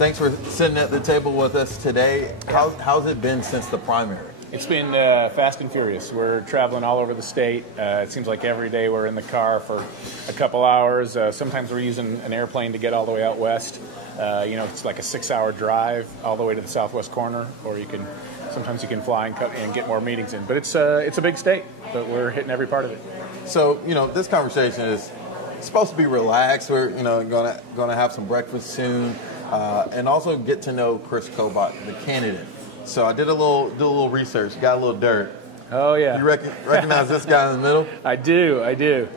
Thanks for sitting at the table with us today. How's it been since the primary? It's been fast and furious. We're traveling all over the state. It seems like every day we're in the car for a couple hours. Sometimes we're using an airplane to get all the way out west. It's like a 6-hour drive all the way to the southwest corner, or sometimes you can fly and get more meetings in. But it's a big state, but we're hitting every part of it. So, this conversation is supposed to be relaxed. We're, gonna have some breakfast soon, and also get to know Kris Kobach, the candidate. So I did a little research, got a little dirt. Oh yeah. You recognize this guy in the middle? I do.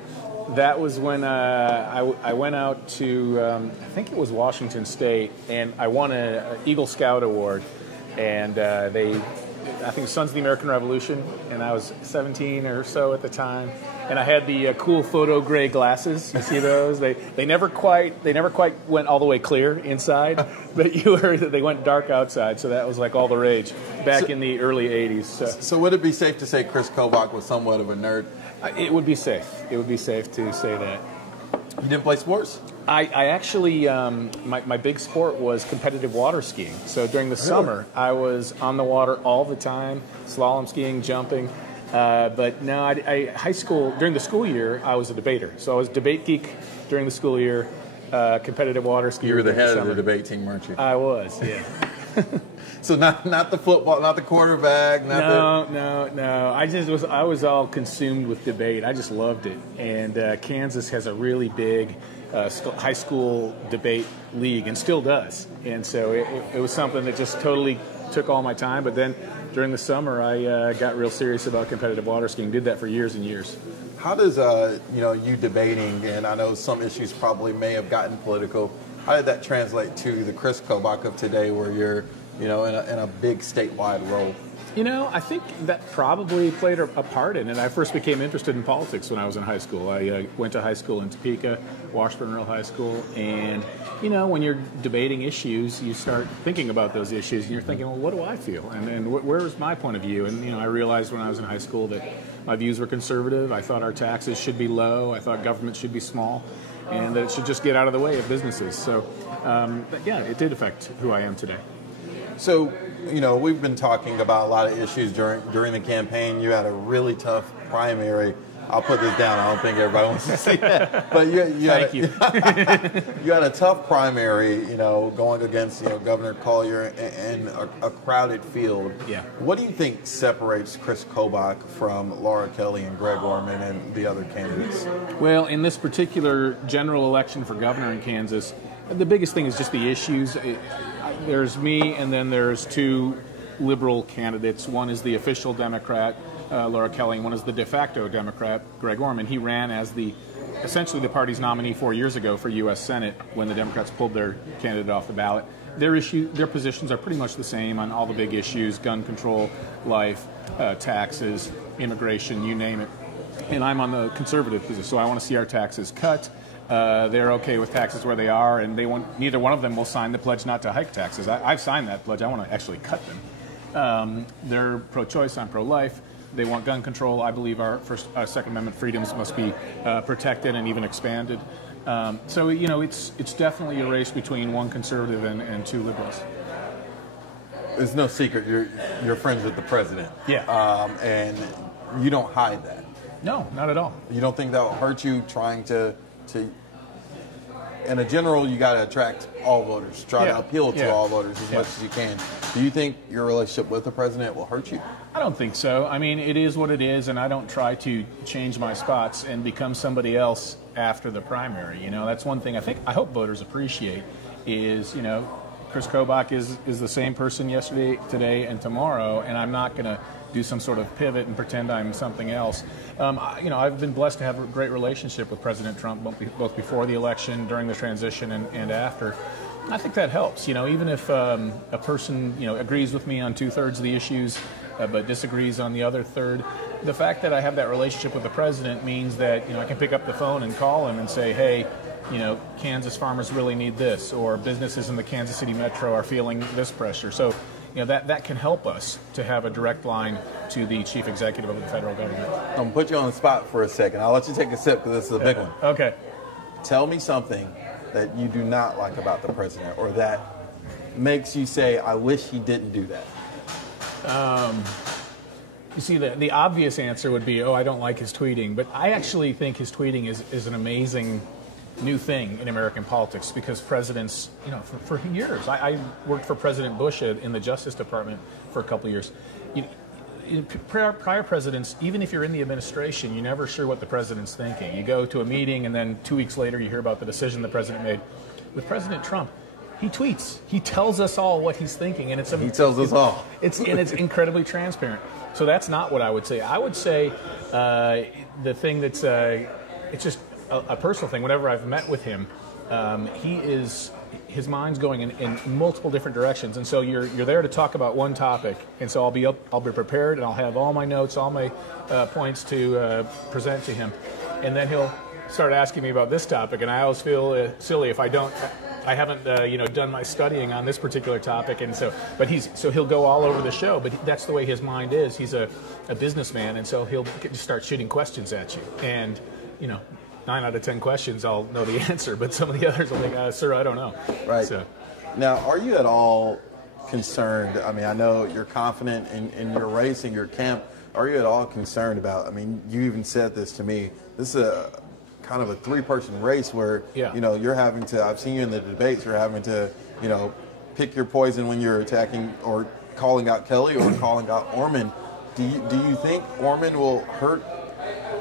That was when I went out to, I think it was Washington State, and I won an Eagle Scout Award. And I think Sons of the American Revolution, and I was 17 or so at the time. And I had the cool photo gray glasses. You see those? They never quite went all the way clear inside, but they went dark outside. So that was like all the rage back in the early 80s. So would it be safe to say Kris Kobach was somewhat of a nerd? It would be safe. It would be safe to say that. You didn't play sports? I actually, my big sport was competitive water skiing. So during the summer, I was on the water all the time, slalom skiing, jumping. But no, during the school year, I was a debater. So I was debate geek during the school year, competitive water skiing. You were the head of the debate team, weren't you? I was, yeah. So not the football, not the quarterback. No. I was all consumed with debate. I just loved it. And Kansas has a really big high school debate league, and still does. And so it was something that just totally took all my time. But then during the summer, I got real serious about competitive water skiing. Did that for years and years. How does you debating, and I know some issues probably may have gotten political, how did that translate to the Kris Kobach of today, where you're in a big statewide role? I think that probably played a part in it. I first became interested in politics when I was in high school. I went to high school in Topeka, Washburn High School, and when you're debating issues, you start thinking about those issues, and you're thinking, well, what do I feel, and where's my point of view? And I realized when I was in high school that my views were conservative. I thought our taxes should be low. I thought government should be small, and that it should just get out of the way of businesses. So, it did affect who I am today. So, we've been talking about a lot of issues during the campaign. You had a really tough primary. I'll put this down. I don't think everybody wants to see that. But Thank you. You had a tough primary, going against Governor Collier in a crowded field. Yeah. What do you think separates Kris Kobach from Laura Kelly and Greg Orman and the other candidates? Well, in this particular general election for governor in Kansas, the biggest thing is just the issues. There's me, and then there's two liberal candidates. One is the official Democrat, Laura Kelly, and one is the de facto Democrat, Greg Orman. He ran as essentially the party's nominee 4 years ago for U.S. Senate when the Democrats pulled their candidate off the ballot. Their positions are pretty much the same on all the big issues: gun control, life, taxes, immigration, you name it. And I'm on the conservative position, so I want to see our taxes cut. They're okay with taxes where they are, and neither one of them will sign the pledge not to hike taxes. I've signed that pledge. I want to actually cut them. They're pro-choice. I'm pro-life. They want gun control. I believe our Second Amendment freedoms must be protected and even expanded. So it's definitely a race between one conservative and two liberals. It's no secret you're friends with the president. Yeah. And you don't hide that. No, not at all. You don't think that will hurt you trying to in a general, you got to attract all voters, try to appeal to all voters as much as you can. Do you think your relationship with the president will hurt you? I don't think so. I mean, it is what it is, and I don't try to change my spots and become somebody else after the primary. That's one thing I hope voters appreciate is, Kris Kobach is the same person yesterday, today, and tomorrow, and I'm not going to do some sort of pivot and pretend I'm something else. I've been blessed to have a great relationship with President Trump, both before the election, during the transition, and after. I think that helps. Even if a person agrees with me on 2/3 of the issues, but disagrees on the other third, the fact that I have that relationship with the president means that I can pick up the phone and call him and say, hey, Kansas farmers really need this, or businesses in the Kansas City metro are feeling this pressure. So that can help us to have a direct line to the chief executive of the federal government. I'm going to put you on the spot for a second. I'll let you take a sip because this is a big one. Okay. Tell me something that you do not like about the president, or that makes you say, I wish he didn't do that? You see, the obvious answer would be, oh, I don't like his tweeting. But I actually think his tweeting is an amazing new thing in American politics, because presidents, for years, I worked for President Bush in the Justice Department for a couple of years. Prior presidents, even if you're in the administration, you're never sure what the president's thinking. You go to a meeting, and then 2 weeks later, you hear about the decision the president made. With President Trump, he tweets. He tells us all what he's thinking, and he tells us all. It's incredibly transparent. So that's not what I would say. I would say the thing that's it's just a personal thing. Whenever I've met with him, his mind's going in multiple different directions, and so you're there to talk about one topic, and so I'll be prepared, and I'll have all my notes, all my points to present to him, and then he'll start asking me about this topic, and I always feel silly if I haven't done my studying on this particular topic, and so he'll go all over the show, but that's the way his mind is. He's a businessman, and so he'll just start shooting questions at you, and 9 out of 10 questions I'll know the answer, but some of the others will think, sir, I don't know. Right. So. Now, are you at all concerned? I mean, I know you're confident in your race and your camp. Are you at all concerned about, I mean, you even said this to me, this is a kind of a 3-person race where, you're having to, I've seen you in the debates, you're having to, pick your poison when you're attacking or calling out Kelly or calling out Orman. Do you think Orman will hurt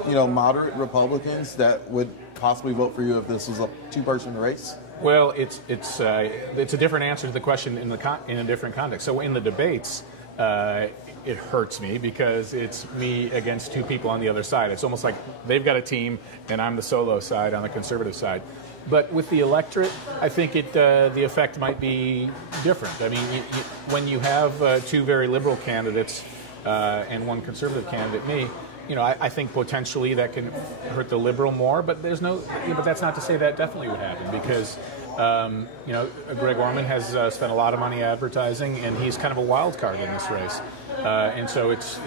moderate Republicans that would possibly vote for you if this was a 2-person race? Well, it's a different answer to the question in a different context. So in the debates, it hurts me because it's me against 2 people on the other side. It's almost like they've got a team and I'm the solo side on the conservative side. But with the electorate, I think the effect might be different. I mean, when you have 2 very liberal candidates and 1 conservative candidate, me. I think potentially that can hurt the liberal more, but but that's not to say that definitely would happen, because Greg Orman has spent a lot of money advertising, and he's kind of a wild card in this race, and so it's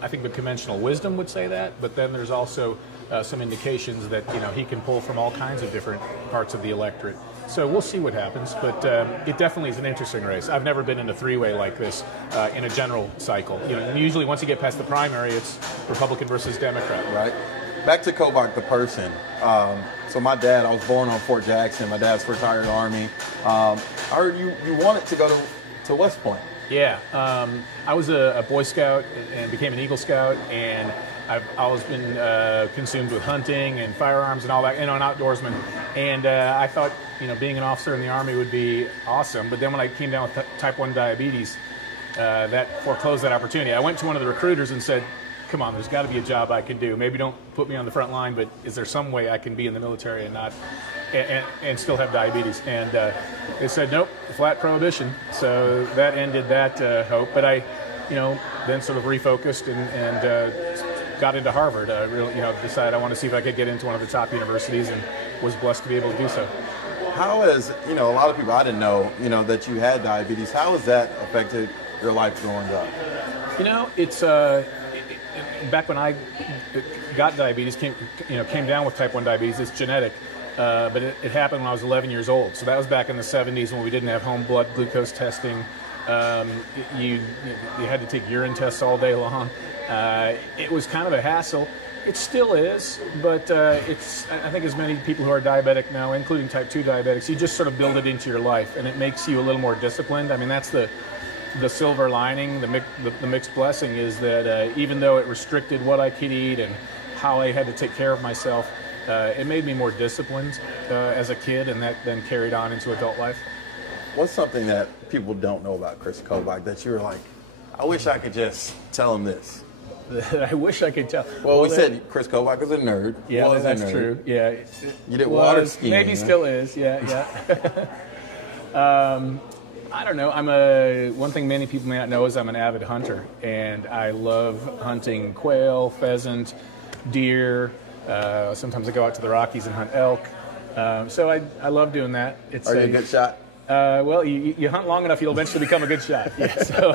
I think the conventional wisdom would say that, but then there's also some indications that he can pull from all kinds of different parts of the electorate. So we'll see what happens, but it definitely is an interesting race. I've never been in a 3-way like this in a general cycle. Usually once you get past the primary, it's Republican versus Democrat. Right. Back to Kobach, the person. So my dad, I was born on Fort Jackson. My dad's retired Army. I heard you wanted to go to West Point. Yeah. I was a Boy Scout and became an Eagle Scout, and I've always been consumed with hunting and firearms and all that, an outdoorsman. And I thought, being an officer in the Army would be awesome. But then when I came down with type 1 diabetes, that foreclosed that opportunity. I went to one of the recruiters and said, come on, there's got to be a job I can do. Maybe don't put me on the front line, but is there some way I can be in the military and not and still have diabetes? And they said, nope, flat prohibition. So that ended that hope. But I, then sort of refocused and got into Harvard. Really, decided I wanted to see if I could get into one of the top universities, and was blessed to be able to do so. How has, a lot of people, I didn't know, that you had diabetes. How has that affected your life growing up? It's back when I got diabetes, came down with type 1 diabetes. It's genetic, but it happened when I was 11 years old. So that was back in the 70s when we didn't have home blood glucose testing. You had to take urine tests all day long. It was kind of a hassle. It still is, but I think as many people who are diabetic now, including type 2 diabetics, you just sort of build it into your life, and it makes you a little more disciplined. I mean, that's the silver lining, the mixed blessing is that even though it restricted what I could eat and how I had to take care of myself, it made me more disciplined as a kid, and that then carried on into adult life. What's something that people don't know about Kris Kobach that you're like, I wish I could just tell them this? I wish I could tell. Well, we said Kris Kobach is a nerd. Yeah, that's true. Yeah, you did water skiing. Maybe still is. Yeah. I don't know. One thing many people may not know is I'm an avid hunter, and I love hunting quail, pheasant, deer. Sometimes I go out to the Rockies and hunt elk. So I love doing that. Are you a good shot? Well, you hunt long enough, you'll eventually become a good shot. Yeah, so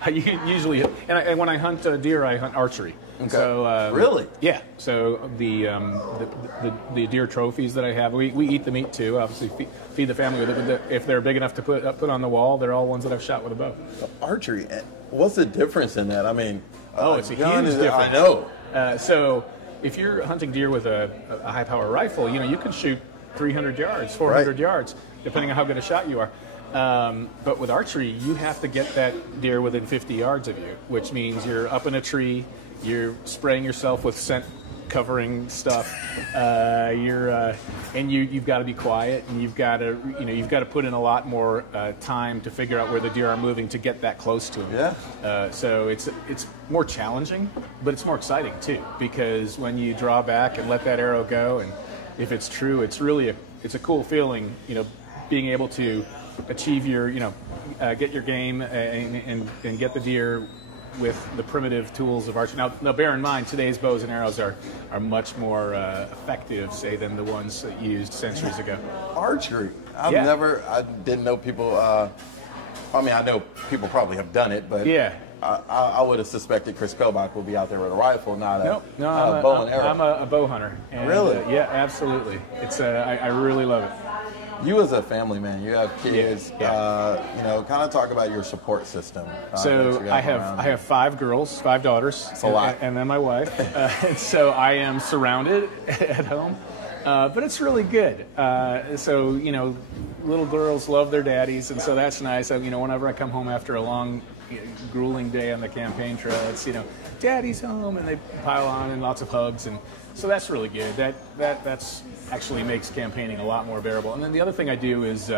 I usually, and when I hunt deer, I hunt archery. Okay. So really? Yeah. So the deer trophies that I have, we eat the meat too. Obviously, feed the family with it. If they're big enough to put on the wall, they're all ones that I've shot with a bow. Archery. What's the difference in that? I mean, it's a huge difference. I know. So if you're hunting deer with a high-power rifle, you can shoot 300 yards, 400 yards, depending on how good a shot you are. But with archery, you have to get that deer within 50 yards of you, which means you're up in a tree, you're spraying yourself with scent covering stuff, and you've got to be quiet, and you've got to put in a lot more time to figure out where the deer are moving to get that close to them. Yeah. So it's more challenging, but it's more exciting too, because when you draw back and let that arrow go, and if it's true, it's really it's a cool feeling, being able to achieve your, get your game and get the deer with the primitive tools of archery. Now bear in mind, today's bows and arrows are much more effective, say, than the ones that used centuries ago. Archery. I didn't know people, I know people probably have done it, but yeah. I would have suspected Kris Kobach would be out there with a rifle, not a bow and arrow. I'm a bow hunter. And, really? Yeah, absolutely. It's I really love it. You as a family man, you have kids. Yeah. Kind of talk about your support system. So I have 5 girls, 5 daughters. That's a lot. And then my wife. And so I am surrounded at home. But it's really good. So little girls love their daddies, and so that's nice. Whenever I come home after a long, grueling day on the campaign trail, it's daddy's home, and they pile on, and lots of hugs, and so that's really good. That's actually makes campaigning a lot more bearable. And then the other thing I do is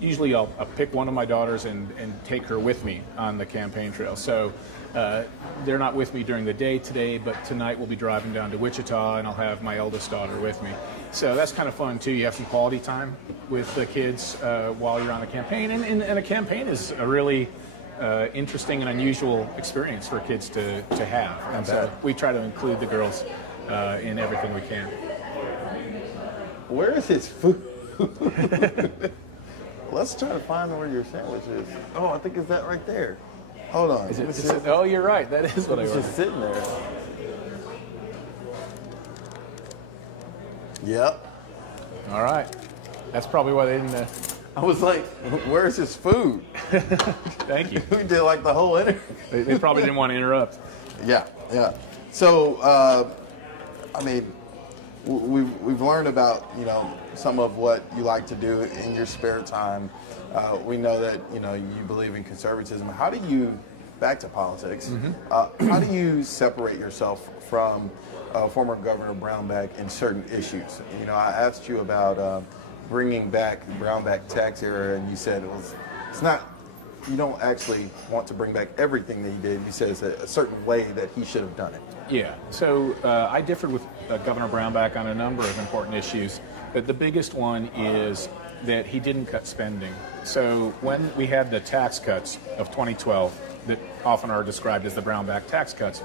usually I'll pick one of my daughters and take her with me on the campaign trail. So they're not with me during the day today, but tonight we'll be driving down to Wichita, and I'll have my eldest daughter with me. So that's kind of fun too. You have some quality time with the kids while you're on the campaign, and a campaign is a really interesting and unusual experience for kids to have. And so we try to include the girls in everything we can. Where is his food? Let's try to find where your sandwich is. Oh, I think it's that right there. Hold on. Oh, you're right. That is what I ordered. It's just sitting there. Yep. All right. That's probably why they didn't... I was like, where's his food? Thank you. We did like the whole interview. They probably didn't want to interrupt. Yeah. So, we've learned about, some of what you like to do in your spare time. We know that, you believe in conservatism. How do you, back to politics, how do you separate yourself from former Governor Brownback in certain issues? I asked you about bringing back Brownback tax era, and you said it's not, you don't actually want to bring back everything that he did. You said it's a certain way that he should have done it. Yeah, so I differed with Governor Brownback on a number of important issues, but the biggest one is that he didn't cut spending. So when we had the tax cuts of 2012 that often are described as the Brownback tax cuts,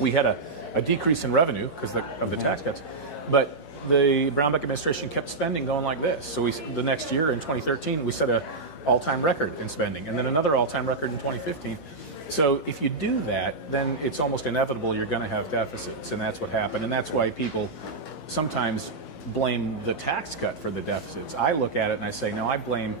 we had a decrease in revenue because of the tax cuts, but the Brownback administration kept spending going like this. So the next year in 2013, we set an all-time record in spending, and then another all-time record in 2015. So if you do that, then it's almost inevitable you're going to have deficits, and that's what happened. And that's why people sometimes blame the tax cut for the deficits. I look at it and I say, no, I blame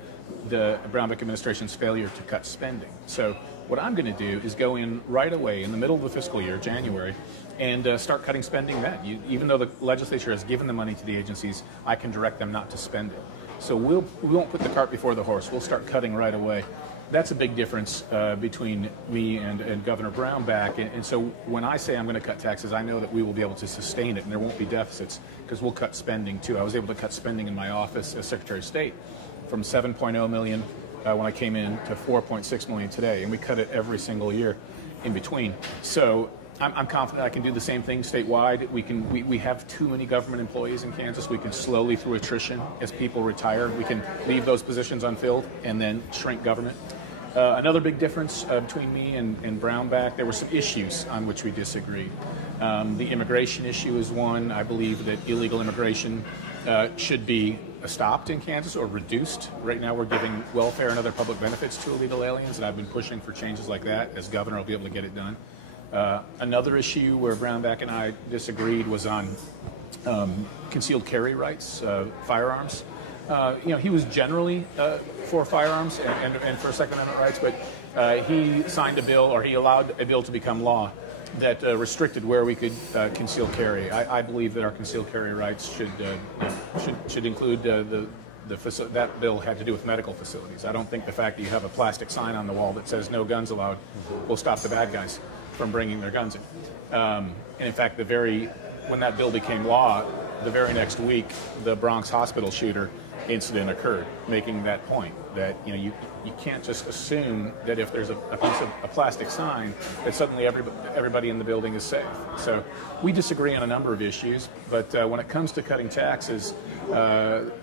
the Brownback administration's failure to cut spending. So what I'm going to do is go in right away in the middle of the fiscal year, January, and start cutting spending then. Even though the legislature has given the money to the agencies, I can direct them not to spend it. So we won't put the cart before the horse. We'll start cutting right away. That's a big difference between me and Governor Brownback. And so when I say I'm going to cut taxes, I know that we will be able to sustain it and there won't be deficits because we'll cut spending too. I was able to cut spending in my office as Secretary of State from $7.0 million when I came in to $4.6 million today, and we cut it every single year in between. So I'm confident I can do the same thing statewide. We have too many government employees in Kansas. We can slowly, through attrition, as people retire, we can leave those positions unfilled and then shrink government. Another big difference between me and Brownback, there were some issues on which we disagreed. The immigration issue is one. I believe that illegal immigration should be stopped in Kansas or reduced. Right now we're giving welfare and other public benefits to illegal aliens, and I've been pushing for changes like that. As governor, I'll be able to get it done. Another issue where Brownback and I disagreed was on concealed carry rights, firearms. He was generally for firearms and for Second Amendment rights, but he signed a bill, or he allowed a bill to become law that restricted where we could conceal carry. I believe that our concealed carry rights should include that bill had to do with medical facilities. I don't think the fact that you have a plastic sign on the wall that says no guns allowed will stop the bad guys from bringing their guns in. And in fact, when that bill became law, the very next week, the Bronx hospital shooter incident occurred, making that point that you can't just assume that if there's a piece of a plastic sign that suddenly everybody in the building is safe. So we disagree on a number of issues, but when it comes to cutting taxes,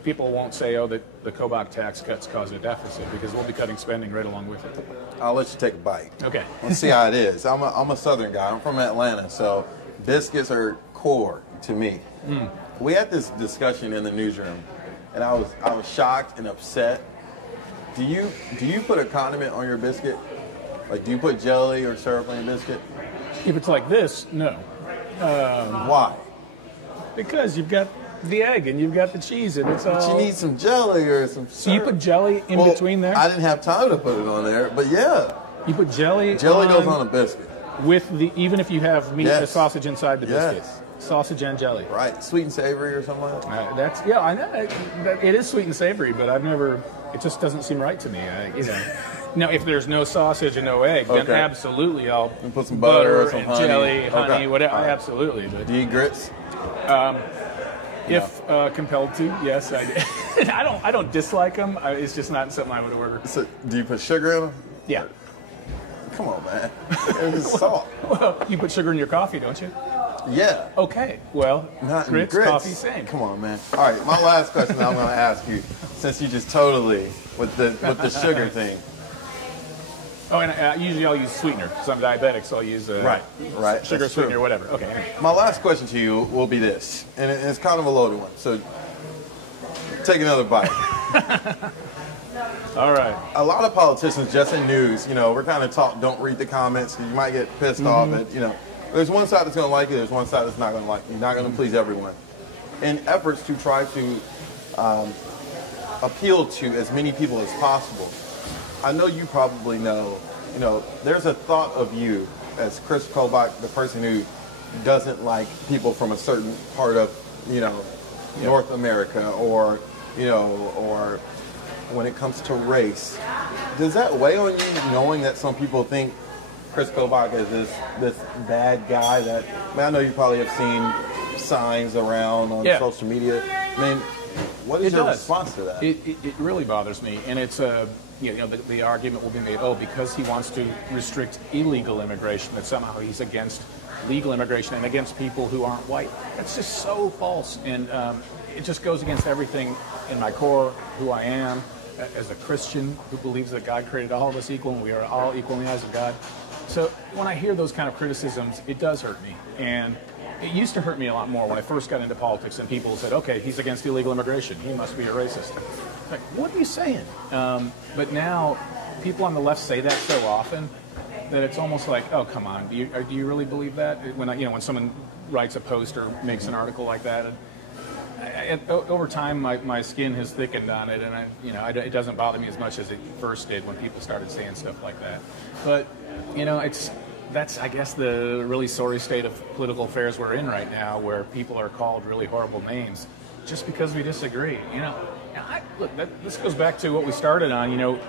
people won't say, oh, that the Kobach tax cuts caused a deficit, because we'll be cutting spending right along with it. I'll let you take a bite. Okay. Let's see how it is. I'm a Southern guy. I'm from Atlanta, so biscuits are core to me. We had this discussion in the newsroom, and I was shocked and upset. Do you put a condiment on your biscuit? Like, do you put jelly or syrup on your biscuit? If it's like this, no. Why? Because you've got the egg and you've got the cheese, and it's all. But you need some jelly or some syrup. So you put jelly in between there? I didn't have time to put it on there, but yeah. You put jelly. Jelly goes on a biscuit. Even if you have meat, the sausage inside the biscuit. Yes. Sausage and jelly. Right, sweet and savory or something like that. I know. It is sweet and savory, but it just doesn't seem right to me. Now, if there's no sausage and no egg, then absolutely I'll put some butter or some and honey. jelly, honey, whatever. Right. Absolutely. But, do you eat grits? If compelled to, yes, I do. I don't dislike them. It's just not something I would order. So, do you put sugar in them? Yeah. Come on, man. There's salt. Well, you put sugar in your coffee, don't you? Yeah. Okay. Well, not grits, coffee, same. Come on, man. All right, my last question I'm going to ask you, since you just totally with the sugar thing. Oh, and usually I'll use sweetener because I'm diabetic, so I'll use right. sugar, That's sweetener, true. whatever. Okay. Anyway. My last question to you will be this, and it's kind of a loaded one. So take another bite. All right. A lot of politicians, just in news, we're kind of taught don't read the comments because you might get pissed off at, There's one side that's going to like you, there's one side that's not going to like you. You're not going to please everyone. In efforts to try to appeal to as many people as possible, I know you probably know, there's a thought of you as Kris Kobach, the person who doesn't like people from a certain part of, North America or when it comes to race. Does that weigh on you, knowing that some people think Kris Kobach is this bad guy that, I know you probably have seen signs around on social media. I mean, what is your response to that? It really bothers me, and it's the argument will be made, because he wants to restrict illegal immigration, that somehow he's against legal immigration and against people who aren't white. That's just so false, and it just goes against everything in my core, who I am as a Christian who believes that God created all of us equal and we are all equal in the eyes of God. So when I hear those kind of criticisms, it does hurt me. And it used to hurt me a lot more when I first got into politics and people said, okay, he's against illegal immigration, he must be a racist. Like, what are you saying? But now people on the left say that so often that it's almost like, oh, come on, do you really believe that? When someone writes a post or makes an article like that, over time my skin has thickened on it, and it doesn't bother me as much as it first did when people started saying stuff like that. But that's I guess the really sorry state of political affairs we're in right now, where people are called really horrible names just because we disagree. This goes back to what we started on.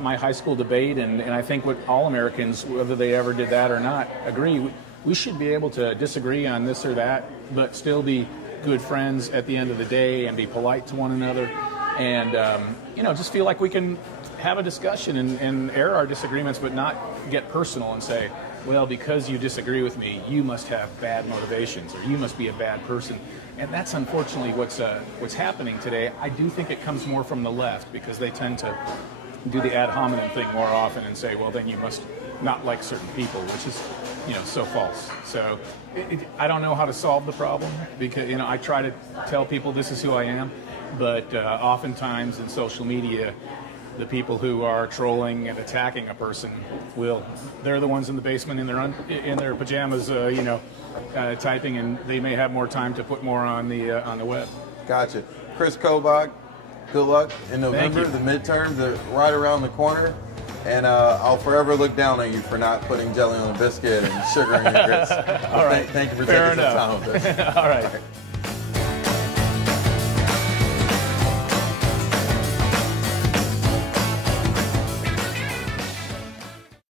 My high school debate, and I think what all Americans, whether they ever did that or not, agree. We should be able to disagree on this or that, but still be good friends at the end of the day and be polite to one another, and just feel like we can have a discussion and air our disagreements, but not get personal and say, well, because you disagree with me, you must have bad motivations or you must be a bad person. And that's unfortunately what's happening today. I do think it comes more from the left, because they tend to do the ad hominem thing more often and say, well, then you must not like certain people, which is so false. So I don't know how to solve the problem, because I try to tell people this is who I am, But oftentimes in social media, the people who are trolling and attacking a person they're the ones in the basement in their pajamas, typing, and they may have more time to put more on the web. Gotcha. Kris Kobach, good luck in November. The midterms are right around the corner. And I'll forever look down on you for not putting jelly on a biscuit and sugar in your grits. All right. Thank you for Fair taking some enough. time with us. All right.